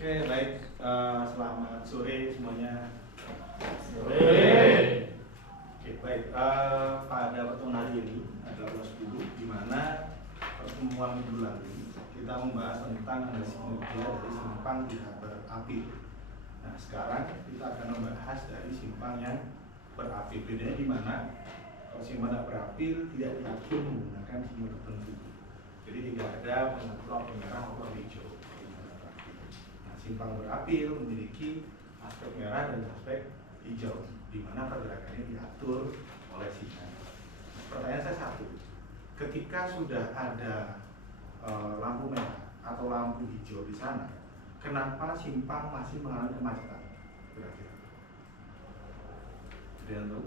Oke, baik. Selamat sore semuanya. Sore. Oke, baik. Pada pertemuan hari ini adalah kelas 10, di mana pertemuan minggu lalu kita membahas tentang analisis kinerja dari simpang tidak berapil. Nah, sekarang kita akan membahas dari simpang yang berapil. Bedanya di mana? Kalau simpang tidak berapil tidak diatur menggunakan simbol tertentu. Jadi tidak ada lampu merah atau hijau. Simpang berapil memiliki aspek merah dan aspek hijau, di mana pergerakannya diatur oleh sinyal. Pertanyaan saya satu, ketika sudah ada lampu merah atau lampu hijau di sana, kenapa simpang masih mengalami kemacetan? Kira-kira ada yang tahu?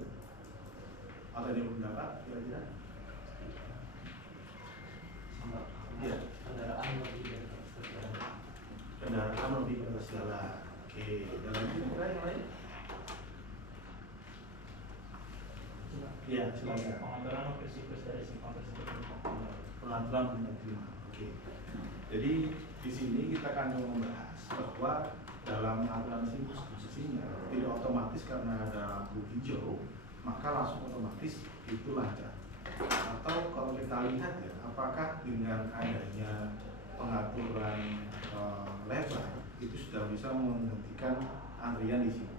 Atau ada yang pendapat? Kira-kira? Iya. Kendaraan lebih keras jalan. Oke, dalam itu yang lain? Iya, silakan. Pengaturan operasi dari simpang tersebut. Pengaturan penerima. Oke. Jadi di sini kita akan membahas bahwa dalam aturan sinyal tidak otomatis karena ada lampu hijau maka langsung otomatis itu lancar. Atau kalau kita lihat ya, apakah dengan adanya pengaturan lebar itu sudah bisa menghentikan antrian di sini.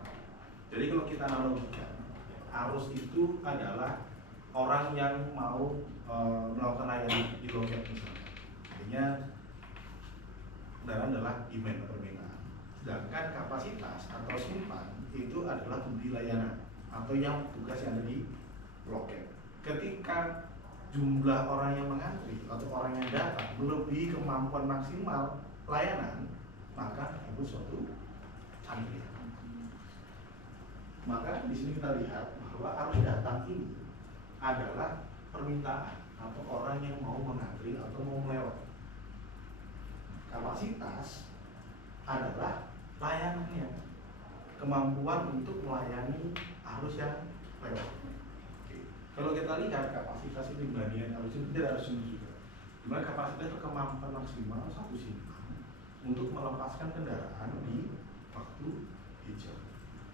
Jadi kalau kita analogikan, arus itu adalah orang yang mau melakukan layanan di loket misalnya. Artinya kendaraan adalah demand atau permintaan. Sedangkan kapasitas atau simpan itu adalah pemberi layanan atau yang tugas yang ada di loket. Ketika jumlah orang yang mengantri atau orang yang datang melebihi kemampuan maksimal layanan, maka itu suatu antrian. Maka di sini kita lihat bahwa arus datang ini adalah permintaan atau orang yang mau mengantri atau mau melewat. Kapasitas adalah layanannya, kemampuan untuk melayani arus yang lewat. Kalau kita lihat kapasitas itu dibandingkan arus ini tidak harus ini juga. Dimana kapasitas itu kemampuan maksimal satu simpang untuk melepaskan kendaraan di waktu hijau.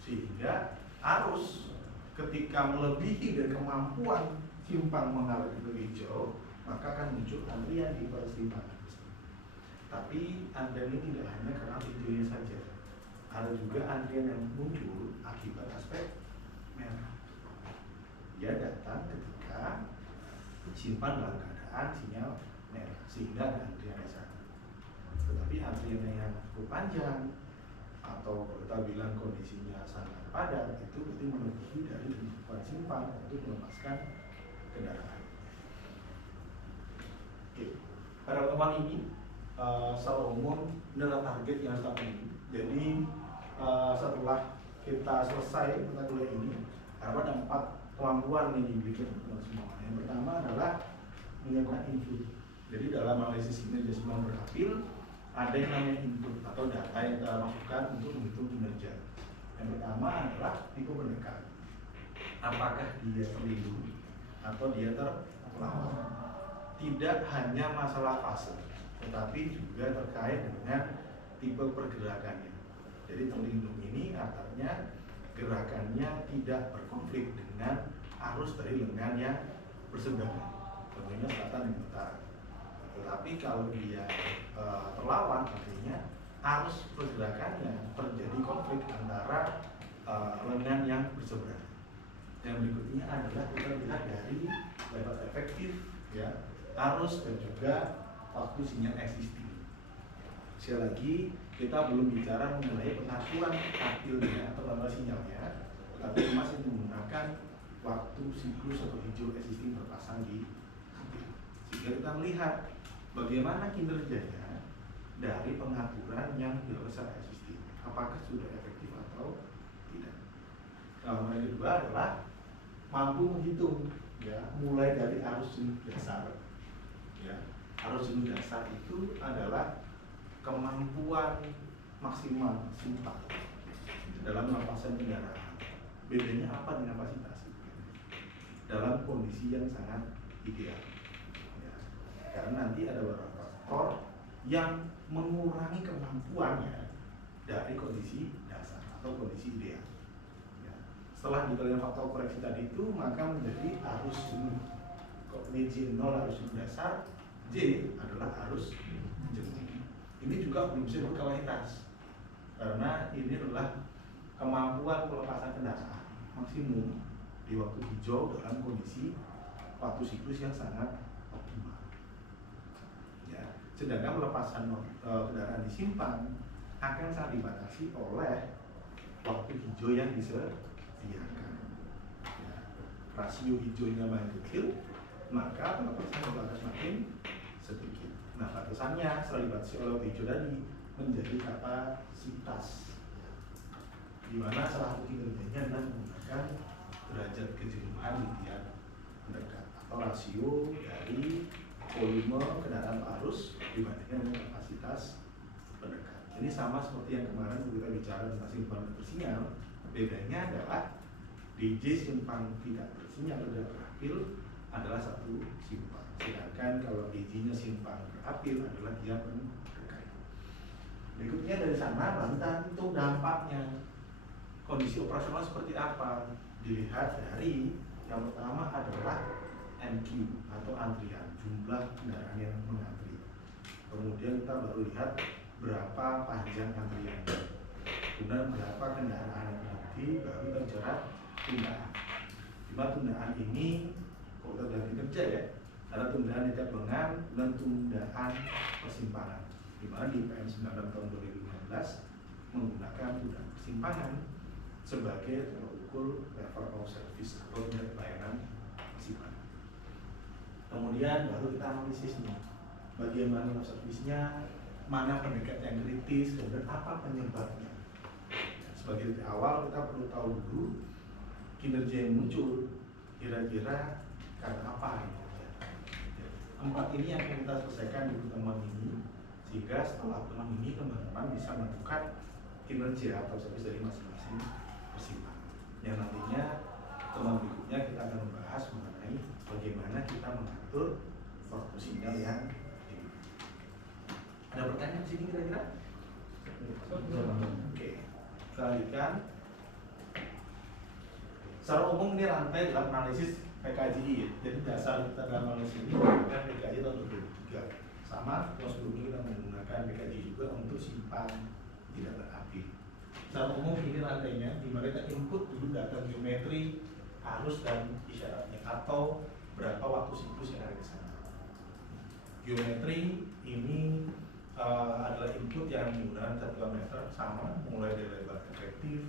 Sehingga arus ketika melebihi dari kemampuan simpang mengalami ke hijau, maka akan muncul antrian di persimpangan. Tapi antrian ini tidak hanya karena hijaunya saja. Ada juga antrian yang muncul akibat aspek merah. Dia datang ketika simpan dalam keadaan sinyal merah, sehingga ada antrian di sana. Tetapi antriannya yang cukup panjang atau kita bilang kondisinya sangat padat, itu berarti melebihi dari kemampuan simpan untuk melepaskan kendaraan. Oke, pada pertemuan ini secara umum ini adalah target yang kita penuhi. Jadi setelah kita selesai mata kuliah ini, ada 4 kemampuan yang diberikan kepada semua. Yang pertama adalah menyiapkan input. Jadi dalam analisis kinerja simpang berapil ada yang namanya input atau data yang kita masukkan untuk menghitung kinerja. Yang pertama adalah tipe pendekatan. Apakah dia terlindungi atau dia terlawan? Tidak hanya masalah fase, tetapi juga terkait dengan tipe pergerakannya. Jadi terlindung ini artinya gerakannya tidak berkonflik dengan arus dari lengan yang berseberangan, tentunya selatan dan utara. Tetapi kalau dia terlawan, artinya arus pergerakannya terjadi konflik antara lengan yang berseberangan. Yang berikutnya adalah kita lihat dari level efektif, ya, arus dan juga waktu sinyal existing. Sekali lagi, kita belum bicara mengenai pengaturan apilnya atau level sinyalnya, tapi masih menggunakan waktu siklus atau hijau existing terpasang di apil. Sehingga kita melihat bagaimana kinerjanya dari pengaturan yang dilakukan secara existing, apakah sudah efektif atau tidak. Yang kedua adalah mampu menghitung, ya, mulai dari arus jenuh dasar. Ya, arus jenuh dasar itu adalah kemampuan maksimal simpang dalam melepaskan kendaraan. Bedanya apa dengan kapasitas? Dalam kondisi yang sangat ideal. Ya, karena nanti ada beberapa faktor yang mengurangi kemampuannya dari kondisi dasar atau kondisi ideal. Ya. Setelah dikalikan faktor koreksi tadi itu, maka menjadi arus jenuh. Kalau ini J0 arus jenuh dasar, J adalah arus jenuh. Ini juga belum disebut kapasitas, karena ini adalah kemampuan pelepasan kendaraan maksimum di waktu hijau dalam kondisi waktu siklus yang sangat optimal. Ya, sedangkan pelepasan kendaraan di simpang akan sangat dibatasi oleh waktu hijau yang disediakan. Ya, rasio hijaunya makin kecil, maka pelepasan akan semakin sedikit. Nah, batasannya setelah dibatasi oleh waktu hijau tadi menjadi kapasitas, di mana salah satu kinerjanya adalah menggunakan derajat kejenuhan di tiap pendekat atau rasio dari volume kendaraan arus dibandingkan dengan kapasitas pendekat. Ini sama seperti yang kemarin kita bicara tentang simpang bersinyal. Bedanya adalah DJ simpang tidak bersinyal tidak berapil adalah satu simpang, sedangkan kalau DJ-nya simpang berapil adalah dia pendekat. Berikutnya dari sana baru kita hitung dampaknya. Kondisi operasional seperti apa? Dilihat dari yang pertama adalah MQ atau antrian, jumlah kendaraan yang mengantri. Kemudian kita baru lihat berapa panjang antriannya, kemudian berapa kendaraan yang berhenti, baru kita bicara tundaan. Dimana tundaan ini, kalau kita bilang kinerja ya, ada tundaan tidak lengan dan tundaan persimpangan. Dimana di PM 96 tahun 2015 menggunakan tundaan persimpangan sebagai tolak ukur level of service atau tingkat pelayanan persimpangan. Kemudian baru kita analisis nih, bagaimana level service-nya, mana pendekat yang kritis, dan apa penyebabnya. Sebagai titik awal kita perlu tahu dulu kinerja yang muncul kira-kira karena apa gitu. Empat ini yang akan kita selesaikan di pertemuan ini, sehingga setelah pertemuan ini teman-teman bisa menentukan kinerja atau service dari masing-masing persimpangan. Yang nantinya pertemuan berikutnya kita akan membahas mengenai bagaimana kita mengatur waktu sinyal yang ini. Ada pertanyaan di sini kira-kira? Oke, kita lanjutkan. Secara umum ini rantai dalam analisis PKJI ya. Jadi dasar kita dalam analisis ini menggunakan PKJI tahun 2003. Sama, kalau sebelumnya kita menggunakan PKJI juga untuk simpang tidak berapi. Secara umum ini rantainya, di mana kita input dulu data geometri, arus dan isyaratnya atau berapa waktu siklus yang ada di sana. Geometri ini adalah input yang menggunakan 1 km sama, mulai dari lebar efektif,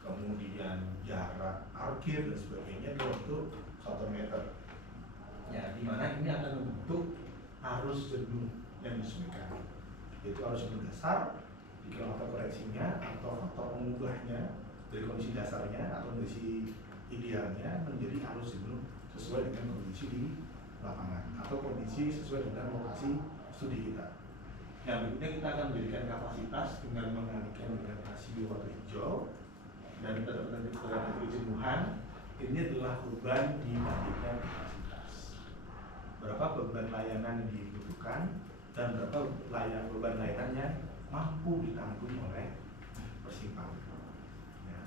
kemudian jarak parkir dan sebagainya untuk 1 meter. Ya, di mana ini akan membentuk arus jenuh yang disesuaikan, yaitu arus jenuh dasar, jika faktor koreksinya atau faktor pengubahnya dari kondisi dasarnya atau kondisi idealnya menjadi arus jenuh sesuai dengan kondisi di lapangan atau kondisi sesuai dengan lokasi studi kita. Yang berikutnya kita akan menjadikan kapasitas dengan mengalihkan dengan rasio waktu hijau dan terhadap kejenuhan. Ini adalah beban dibandingkan kapasitas. Berapa beban layanan yang dibutuhkan dan berapa beban layanan yang mampu ditanggung oleh persimpangan. Ya.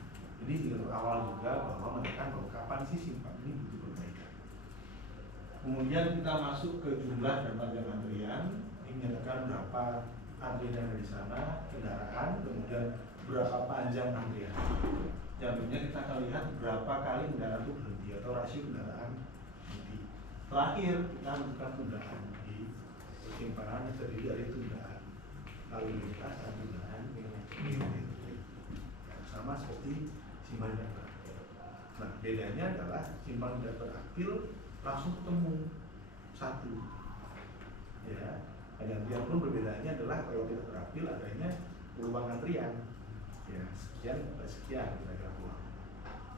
Ini juga awal juga bahwa menekan bahwa kapan sih simpang ini butuh perbaikan. Kemudian kita masuk ke jumlah dan panjang antrian. Ini menyatakan berapa antrian yang ada di sana, kendaraan, kemudian berapa panjang antrian. Yang berikutnya kita akan lihat berapa kali kendaraan itu berhenti atau rasio kendaraan berhenti. Terakhir kita menentukan tundaan di persimpangan yang terdiri dari tundaan lalu lintas dan tundaan geometri. Sama seperti simpang tidak berapil. Nah, bedanya adalah simpang tidak berapil langsung ketemu satu. Ya, dan yang pun berbedanya adalah kalau tidak berapil adanya peluang antrian. Ya, sekian sekian kira-kira peluang.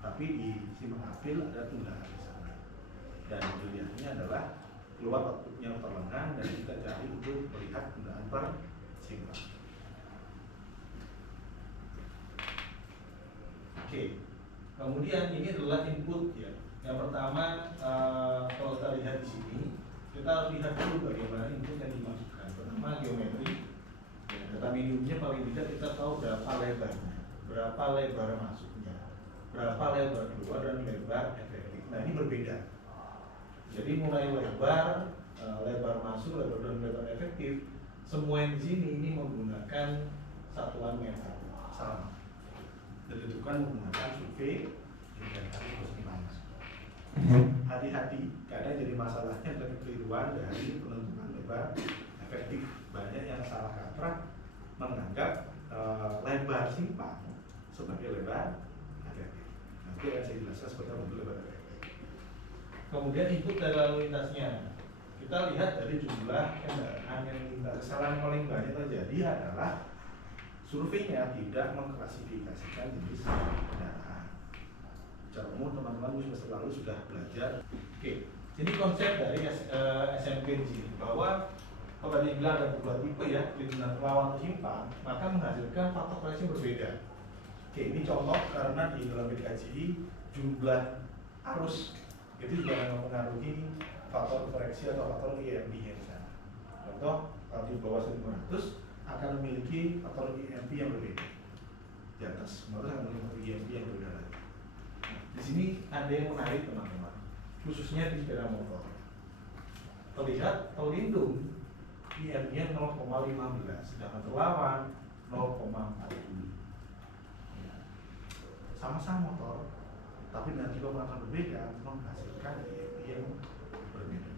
Tapi di simpang apil ada tundaan di sana. Dan dilihatnya adalah keluar waktunya perlengan dan kita cari untuk melihat tundaan per simpang. Oke. Kemudian ini adalah input ya. Yang pertama kalau kita lihat di sini, kita harus lihat dulu bagaimana input yang dimasukkan. Pertama geometri, Ya, data minimumnya paling tidak kita tahu berapa lebarnya, berapa lebar masuknya, berapa lebar keluar dan lebar efektif. Nah ini berbeda. Jadi mulai lebar, lebar masuk, lebar dan lebar efektif, semua yang di sini ini menggunakan satuan meter sama. Ditentukan menggunakan survei dengan plus minus. Hati-hati, kadang jadi masalahnya adalah kekeliruan dari penentuan lebar efektif. Banyak yang salah kaprah menganggap lebar simpang sebagai lebar efektif. Nanti akan saya jelaskan seperti apa itu lebar efektif. Kemudian input dari lalu lintasnya, kita lihat dari jumlah kendaraan yang lintas. Kesalahan paling banyak terjadi adalah surveinya tidak mengklasifikasikan jenis kendaraan. Secara umum teman-teman semester lalu sudah belajar. Oke, ini konsep dari SMPG bahwa kalau tadi bilang ada dua tipe ya, perlindungan lawan simpang, maka menghasilkan faktor koreksi berbeda. Oke, ini contoh karena di dalam PKJI jumlah arus itu juga akan mempengaruhi faktor koreksi atau faktor IMP-nya di sana. Contoh, kalau di bawah 1500 akan memiliki faktor IMP yang berbeda. Di atas 1500 akan memiliki faktor IMP yang berbeda lagi. Di sini ada yang menarik teman-teman, khususnya di sepeda motor. Terlihat pelindung IM-nya 0,15, sedangkan terlawan 0,40. Sama-sama motor, tapi dengan tipe pengatur berbeda menghasilkan IMP yang berbeda.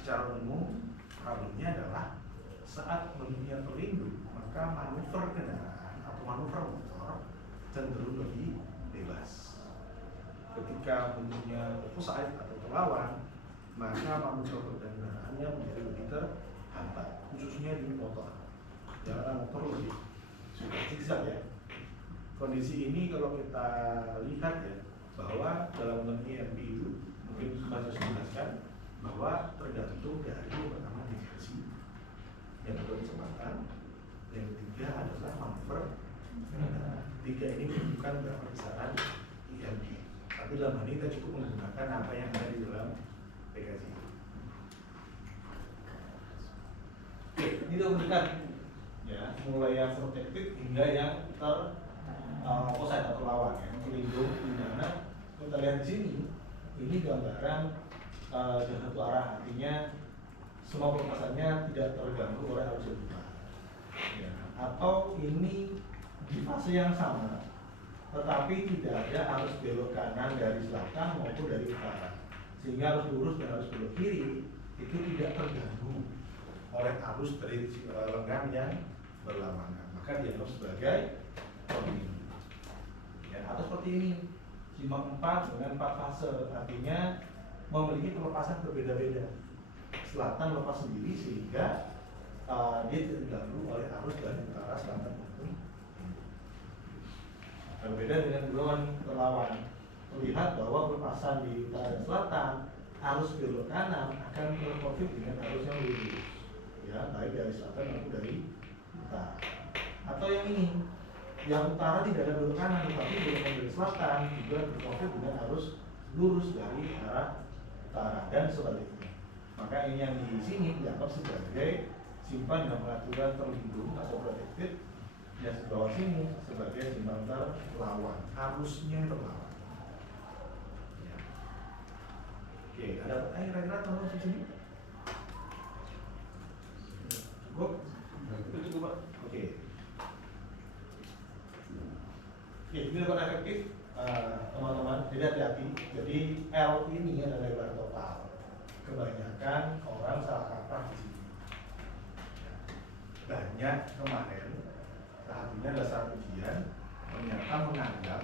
Secara umum, problemnya adalah saat bentuknya pelindung, maka manuver kendaraan atau manuver motor cenderung lebih bebas. Ketika bentuknya opposite atau terlawan, maka manuver kendaraannya menjadi lebih terhambat, khususnya di motor. Karena motor lebih suka zigzag ya. Kondisi ini kalau kita lihat ya, bahwa dalam IMP itu mungkin Mas jelaskan bahwa tergantung dari yang pertama diversi, yang kedua kecepatan, yang ketiga adalah manuver. Tiga ini menunjukkan berapa besaran IMP. Tapi dalam hal ini kita cukup menggunakan apa yang ada di dalam PKJ. Oke, ini diberikan ya, mulai yang protected hingga yang opposite atau lawan ya, pelindung di mana kita lihat di sini ini gambaran jalan satu arah, artinya semua pelepasannya tidak terganggu oleh arus depan ya. Atau ini di fase yang sama tetapi tidak ada arus belok kanan dari selatan maupun dari utara, sehingga arus lurus dan arus belok kiri itu tidak terganggu oleh arus dari lengan yang berlawanan, maka dianggap sebagai pelindung ya. Atau seperti ini simpang 4 dengan 4 fase, artinya memiliki pelepasan berbeda-beda. Selatan lepas sendiri sehingga dia tidak terganggu oleh arus dari utara, selatan maupun berbeda dengan gulungan terlawan. Terlihat bahwa pelepasan di utara dan selatan, arus belok kanan akan berkonflik dengan arus yang lurus ya, baik dari selatan maupun dari utara. Atau yang ini, yang utara tidak ada belok kanan, tetapi belok dari selatan juga berkonflik dengan arus lurus dari arah utara dan sebaliknya. Maka ini yang di sini dianggap sebagai simpang dengan pengaturan terlindung atau protected, yang di bawah sini sebagai simpang terlawan, arusnya terlawan. Ya. Oke, ada pertanyaan kira-kira teman-teman di sini? Cukup? Cukup Pak? Oke. Oke, ini lebar efektif teman-teman, jadi hati-hati. Jadi L ini adalah lebar total. Kebanyakan orang salah kaprah di sini. Banyak kemarin satunya adalah saat ujian ternyata menganggap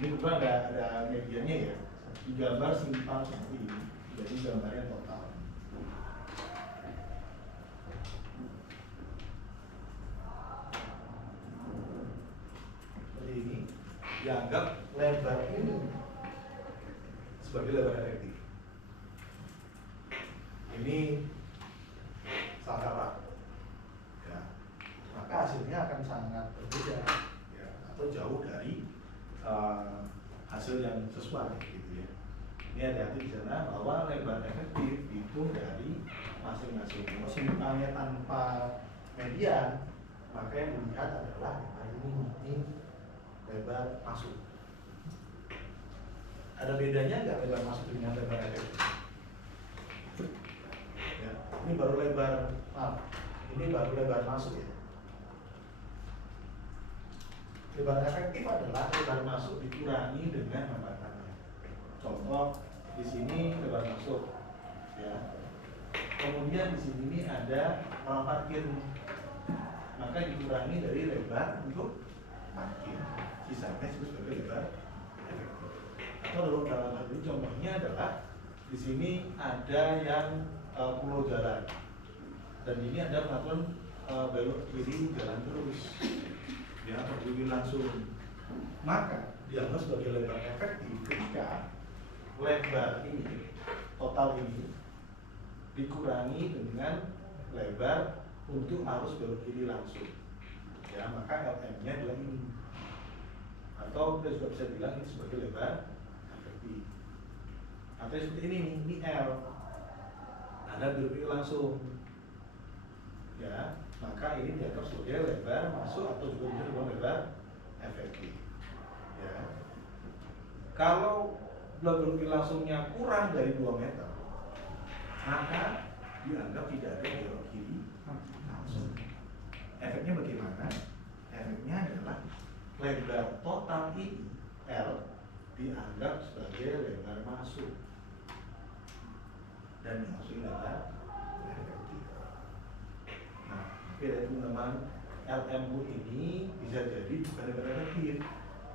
ini kebetulan ada medianya ya, digambar simpang seperti ini, jadi gambarnya total. Seperti ini, dianggap lebar ini sebagai lebar efektif. Ini salah kaprah. Maka hasilnya akan sangat berbeda ya, atau jauh dari hasil yang sesuai gitu ya. Ini hati-hati di sana bahwa lebar efektif itu dari masing-masing. Simpangnya tanpa median, maka yang dilihat adalah lebar ini lebar masuk. Ada bedanya nggak lebar masuk dengan lebar efektif? Ya, ini baru lebar, ini baru lebar masuk ya. Lebar efektif adalah lebar masuk dikurangi dengan hambatannya. Contoh di sini lebar masuk, ya. Kemudian di sini ada ruang parkir, maka dikurangi dari lebar untuk parkir. Sisanya disebut sebagai lebar efektif. Atau dalam hal ini contohnya adalah di sini ada yang pulau jalan, dan ini ada peraturan belok kiri jalan terus, ya berdiri langsung. Maka dianggap sebagai lebar efektif ketika lebar ini total ini dikurangi dengan lebar untuk arus belok kiri langsung, ya maka LM-nya adalah ini, atau kita juga bisa bilang ini sebagai lebar efektif. Atau seperti ini L, Anda belok kiri langsung, ya maka ini dianggap sebagai lebar masuk atau juga disebut lebar efektif, ya. Kalau belok kiri langsungnya kurang dari 2 meter, maka dianggap tidak ada belok kiri langsung. Efeknya bagaimana? Efeknya adalah lebar total ini L dianggap sebagai lebar masuk dan dimaksud lebar efektif. Nah, beda teman-teman, LMU ini bisa jadi bukan lebar efektif.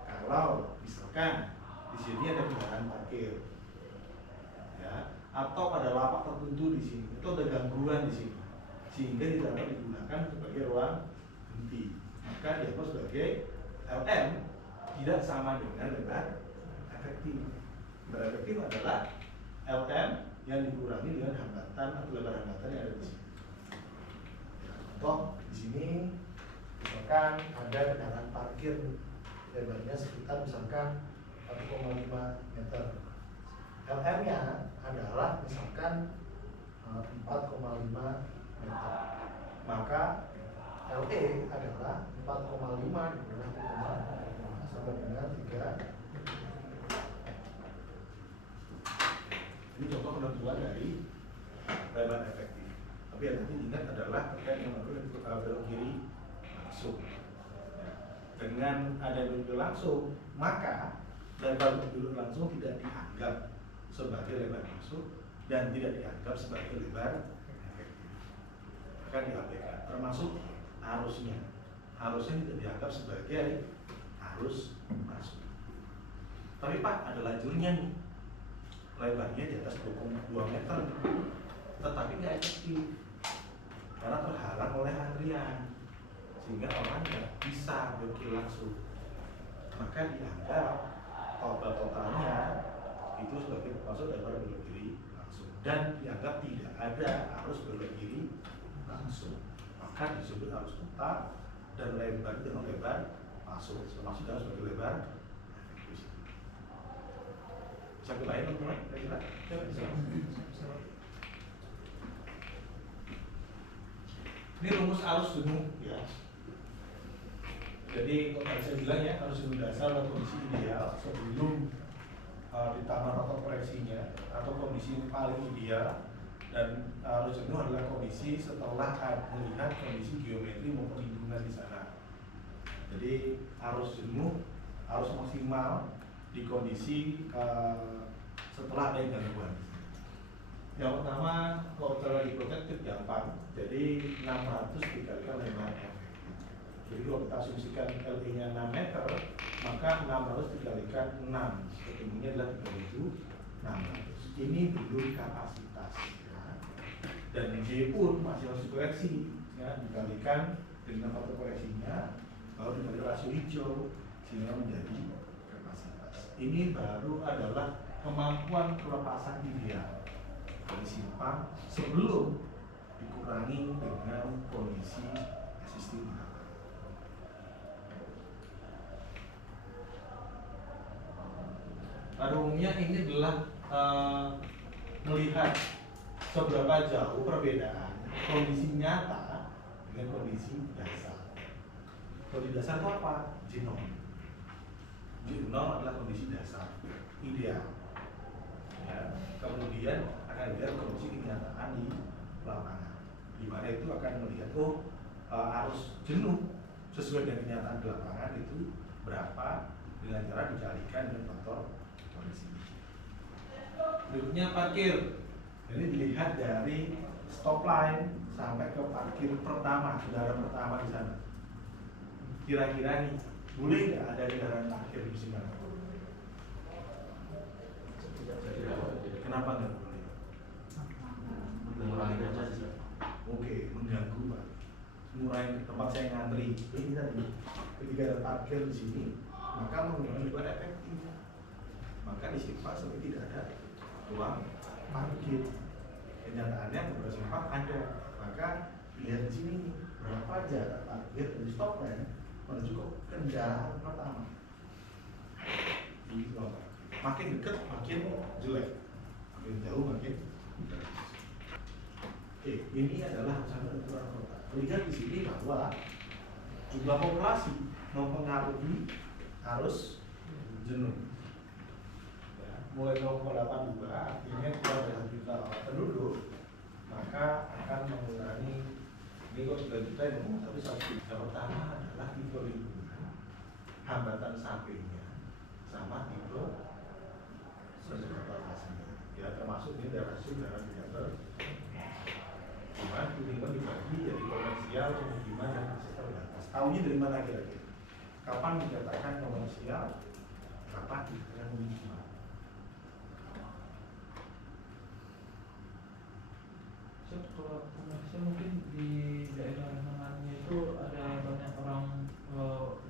Kalau misalkan di sini ada kendaraan parkir, ya, atau pada lapak tertentu di sini, itu ada gangguan di sini, sehingga tidak dapat digunakan sebagai ruang henti, maka dianggap sebagai LM tidak sama dengan lebar efektif. Lebar efektif adalah LM yang dikurangi dengan hambatan atau lebar hambatan yang ada di sini. Ya, contoh di sini, misalkan ada kendaraan parkir lebarnya sekitar misalkan 1,5 meter. LM-nya adalah misalkan 4,5 meter. Maka LE adalah 4,5 dikurangi 1,5 sama dengan 3. Ini contoh penentuan dari lebar efektif. Tapi yang nanti ingat adalah terkait dengan belok kiri langsung. Dengan ada belok kiri langsung, maka lebar belok langsung tidak dianggap sebagai lebar masuk dan tidak dianggap sebagai lebar efektif. Maka diabaikan, termasuk arusnya. Arusnya tidak dianggap sebagai arus masuk. Tapi Pak, ada lajurnya nih, lebarnya di atas 22 meter, tetapi nggak efektif karena terhalang oleh antrian, sehingga orang nggak bisa belok kiri langsung. Maka dianggap totalnya itu sebagai termasuk lebar belok kiri langsung, dan dianggap tidak ada arus belok kiri langsung, maka disebut arus total, dan lebar dengan lebar masuk termasuk dalam sebagai lebar efektif. Bisa lain teman-teman? Ini rumus arus jenuh, ya. Jadi kalau saya bilang ya, arus jenuh dasar adalah kondisi ideal sebelum ditambah faktor koreksinya, atau kondisi paling ideal, dan arus jenuh adalah kondisi setelah melihat kondisi geometri maupun lingkungan di sana. Jadi arus jenuh, arus maksimal di kondisi setelah ada gangguan. Yang pertama, kalau kita lagi protected gampang, jadi 600 dikalikan lebar efektif. Jadi kalau kita asumsikan LE-nya 6 meter, maka 600 dikalikan 6, ketinggiannya adalah 3.600. Ini belum kapasitas, ya. Dan J pun masih harus dikoreksi, ya, dikalikan dengan faktor koreksinya, lalu dikali rasio hijau, sehingga menjadi kapasitas. Ini baru adalah kemampuan pelepasan ideal dari simpang sebelum dikurangi dengan kondisi existing. Pada umumnya ini adalah melihat seberapa jauh perbedaan kondisi nyata dengan kondisi dasar. Kondisi dasar itu apa? Genom. Genom adalah kondisi dasar ideal. Ya, kemudian akan dilihat kondisi kenyataan di lapangan, di mana itu akan melihat arus jenuh sesuai dengan kenyataan di lapangan itu berapa dengan cara dikalikan dengan faktor kondisi. Berikutnya parkir. Jadi dilihat dari stop line sampai ke parkir pertama, kendaraan pertama di sana. Kira-kira nih, boleh nggak ada kendaraan parkir di sini? Kenapa nggak boleh? Mengurangi kondisi. Oke, mengganggu Pak. Mengurangi tempat saya ngantri. Ini tadi, ketika ada parkir di sini, maka mengurangi juga efektif. Maka di sini Pak seperti tidak ada ruang parkir. Kenyataannya beberapa tempat ada. Maka lihat di sini nih, berapa jarak parkir dari stop line menuju ke kendaraan pertama. Ini Pak. Makin dekat makin jelek, makin jauh makin bagus. Oke, ini adalah rencana ukuran kota. Lihat di sini bahwa jumlah populasi mempengaruhi arus jenuh. Ya, mulai 0,82 artinya kurang dari 1 juta penduduk, maka akan mengurangi ini kok 3 juta yang ngomong, tapi 1 juta pertama adalah tipe lingkungan, hambatan sampingnya, sama tipe transportasinya. Ya, termasuk ini daerah rasio daerah diameter. Cuma lingkungan dibagi jadi komersial, pemukiman dan akses terbatas. Tahunya dari mana kira-kira? Kapan dikatakan komersial? Kapan dikatakan pemukiman? Kalau komersial mungkin di daerah mananya itu ada banyak orang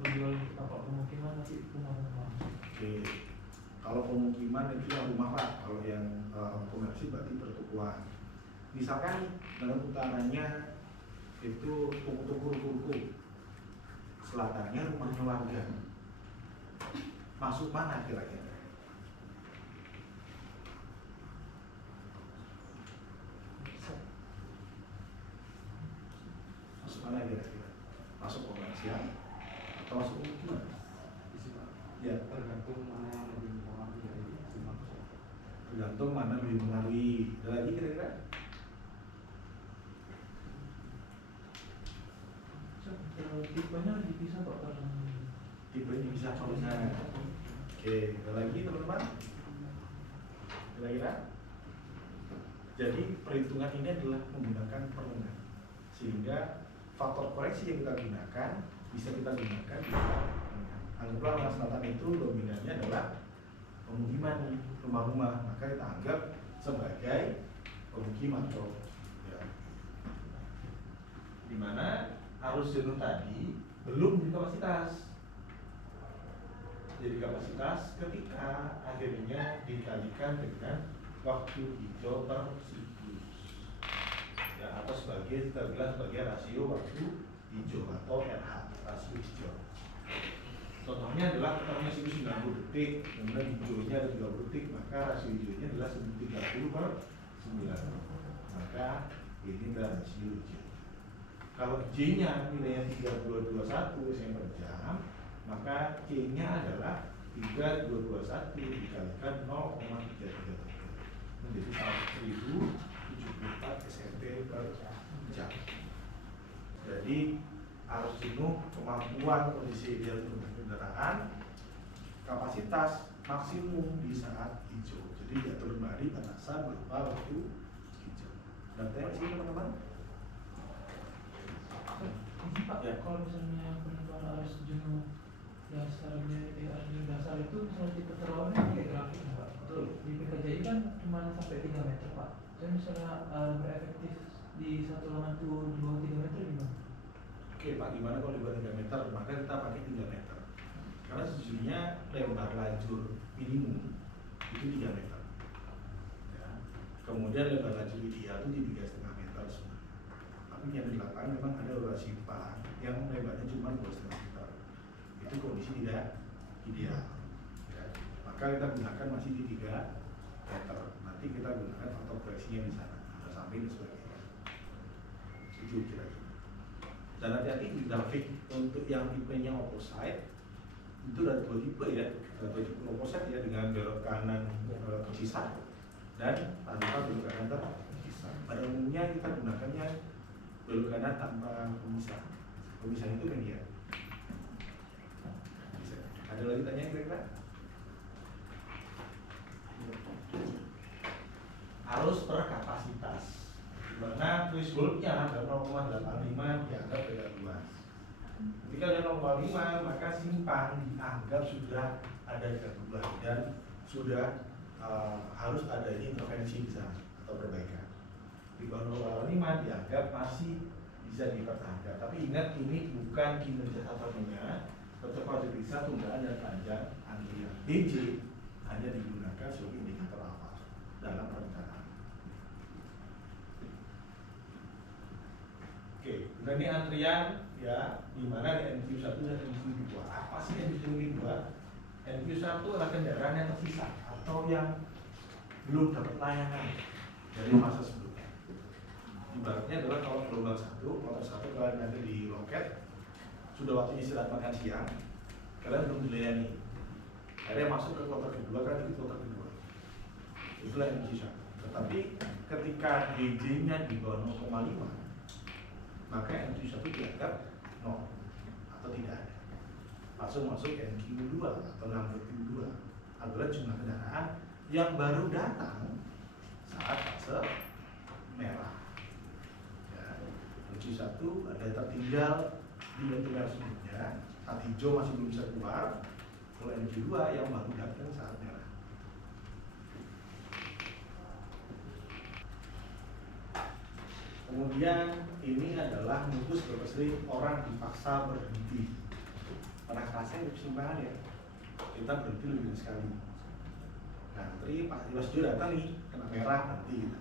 berjual di tempat pemukiman, nanti rumah-rumah. Oke. Kalau pemukiman itu yang rumah Pak, kalau yang komersial berarti pertukuan. Misalkan dalam utaranya itu Tuku, selatannya rumahnya warga. Masuk mana kira-kira? Masuk mana kira-kira? Masuk komersial atau masuk pemukiman? Ya, Tergantung mana yang lebih mempengaruhi dari semua. tergantung mana lebih mempengaruhi. Ada lagi kira-kira? Tipenya dipisah kok karena Tipe ini bisa misalnya. Oke, ada lagi teman-teman? Kira-kira? Jadi perhitungan ini adalah menggunakan perungan, sehingga faktor koreksi yang kita gunakan bisa kita gunakan di perungan. Anggaplah Mas Selatan itu dominannya adalah pemukiman, rumah-rumah, maka kita anggap sebagai pemukiman atau ya. Dimana arus jenuh tadi belum di kapasitas. Jadi kapasitas ketika akhirnya dikalikan dengan waktu hijau per siklus, ya, atau sebagai kita bilang sebagai rasio waktu hijau atau RH, rasio hijau. Contohnya adalah pertamanya siklus 90 detik, kemudian hijaunya ada 30 detik, maka rasio hijaunya adalah 30 per 9. Maka ini adalah rasio hijau. Kalau J-nya nilainya 3221 cm per jam, maka Q-nya adalah 3221 dikalikan 0,333 menjadi 1074 cm per jam. Jadi arus jenuh, kemampuan kondisi ideal untuk kendaraan, kapasitas maksimum di saat hijau. Jadi diatur kembali batasan berupa waktu hijau. Dan tanya sini teman-teman. Pak, ya, kalau misalnya penentuan arus jenuh dasarnya, arus jenuh dasar itu misalnya tipe terlawannya kayak grafik Pak. Betul. Di PKJI kan cuma sampai 3 meter Pak. Jadi misalnya berefektif di satu lengan itu di bawah 3 meter gimana? Oke Pak, gimana kalau di bawah 3 meter? Maka kita pakai 3 meter. Karena sejujurnya lebar lajur minimum itu 3 meter. Ya. Kemudian lebar lajur ideal itu di 3,5 meter sebenarnya. Tapi yang di lapangan memang ada beberapa simpang yang lebarnya cuma 2,5 meter. Itu kondisi tidak ideal. Ya. Maka kita gunakan masih di 3 meter. Nanti kita gunakan faktor koreksinya di sana, ada samping dan sebagainya. Itu kira-kira. Dan hati-hati di grafik untuk yang tipenya opposite itu ada 2 tipe ya, ada 2 tipe opposite ya, dengan belok kanan terpisah dan tanpa belok kanan terpisah. Pada umumnya kita gunakannya belok kanan tanpa pemisah. Pemisah itu media. Ada lagi tanya kira-kira? Arus per kapasitas, dimana thresholdnya ada 0,85 dianggap tidak luas. Ketika ada 0,5 maka simpang dianggap sudah ada gangguan dan sudah harus adanya intervensi di sana atau perbaikan. Di bawah 0,5 dianggap masih bisa dipertahankan. Tapi ingat ini bukan kinerja satunya, tetap harus bisa tunggaan dan panjang antrian. DJ hanya digunakan sebagai indikator awal dalam perencanaan. Oke, ini antrian ya, di mana NQ1 dan NQ2. Apa sih NQ2? NQ1 adalah kendaraan yang tersisa atau yang belum dapat layanan dari fase sebelumnya. Ibaratnya adalah kalau gelombang 1, motor 1 kalian nanti di loket, sudah waktunya istirahat makan siang, kalian belum dilayani. Akhirnya masuk ke kloter kedua, kan itu kloter kedua. Itulah NQ1. Tetapi ketika DJ-nya di bawah 0,5, maka NQ1 dianggap 0 atau tidak ada. Langsung masuk NQ2 atau 6.2 adalah jumlah kendaraan yang baru datang saat fase merah. Ya, NQ1 ada yang tertinggal di bentuk merah sebelumnya, saat hijau masih belum bisa keluar. Kalau NQ2 yang baru datang saat merah. Kemudian ini adalah modus berapa sering orang dipaksa berhenti. Pernah ngerasain di persimpangan ya? Kita berhenti lebih dari sekali. Ngantri, Pak hijau datang nih, kena merah berhenti gitu.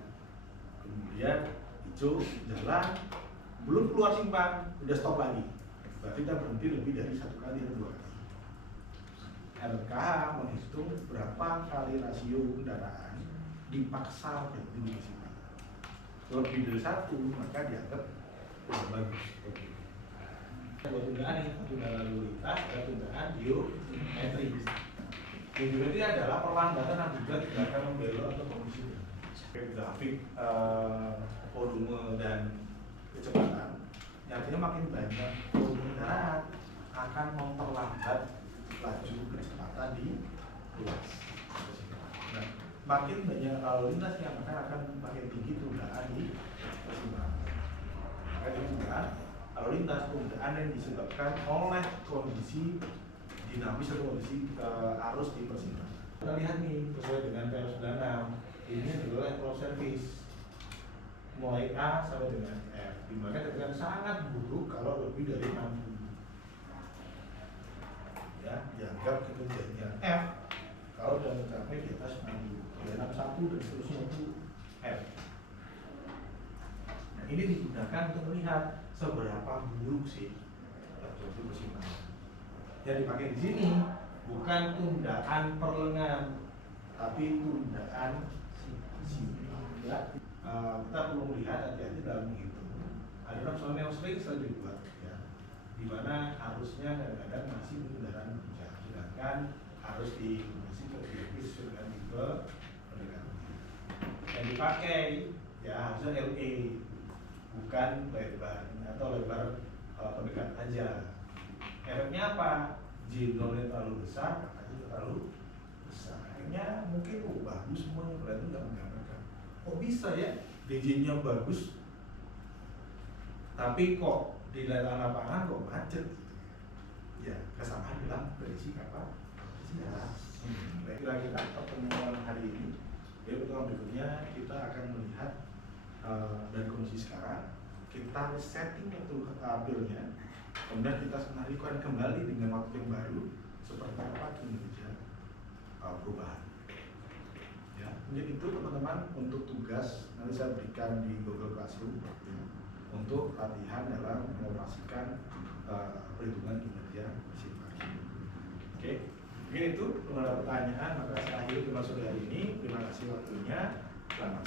Kemudian hijau jalan, belum keluar simpang, udah stop lagi. Berarti kita berhenti lebih dari 1 kali atau 2 kali. RKH menghitung berapa kali rasio kendaraan dipaksa berhenti di persimpangan. Lebih dari 1 maka dianggap bagus. Buat tundaan ini, tundaan lalu lintas, ada tundaan biometris. Biometri adalah perlambatan akibat gerakan membelok atau kondisi grafik volume dan kecepatan. Artinya makin banyak volume kendaraan akan memperlambat laju kecepatan di ruas. Nah, makin banyak lalu lintasnya maka akan makin tinggi tundaan di persimpangan. Maka tundaan lalu lintas tundaan yang disebabkan oleh kondisi dinamis atau kondisi arus di persimpangan. Kita lihat nih sesuai dengan PL96 ini adalah level of service mulai A sampai dengan F, dimana ketika sangat buruk kalau lebih dari 60 ya, dianggap kinerjanya F kalau sudah mencapai di atas 60, ya 61 dan seterusnya itu F. Nah, ini digunakan untuk melihat seberapa buruk sih terjadi persimpangan. Yang dipakai di sini bukan tundaan perlengan, tapi tundaan simpang. Ya, kita perlu melihat hati-hati dalam menghitung. Ada opsional yang sering dibuat, ya, di mana harusnya kadang-kadang masih kendaraan berjalan, sedangkan harus dikonversi ke grafis dengan tipe pendekatan. Yang dipakai ya harusnya LE, bukan lebar atau lebar pendekat aja. Efeknya apa? J0-nya terlalu besar, kakaknya terlalu besar. Akhirnya mungkin bagus semuanya, berarti nggak menggambarkan. Kok bisa ya DJ-nya bagus, tapi kok di lapangan kok macet gitu. Ya, kesamaan dalam berisi apa? Baiklah, kita pertemuan hari ini. Jadi pertemuan berikutnya kita akan melihat dari kondisi sekarang, kita setting itu tabelnya, kemudian kita senariokan kembali dengan waktu yang baru seperti apa kinerja perubahan. Ya, mungkin itu teman-teman untuk tugas nanti saya berikan di Google Classroom ya, untuk latihan dalam mengoperasikan perhitungan kinerja mesin parkir. Oke, mungkin itu. Kalau ada pertanyaan maka saya akhiri terima kasih hari ini. Terima kasih waktunya. Selamat.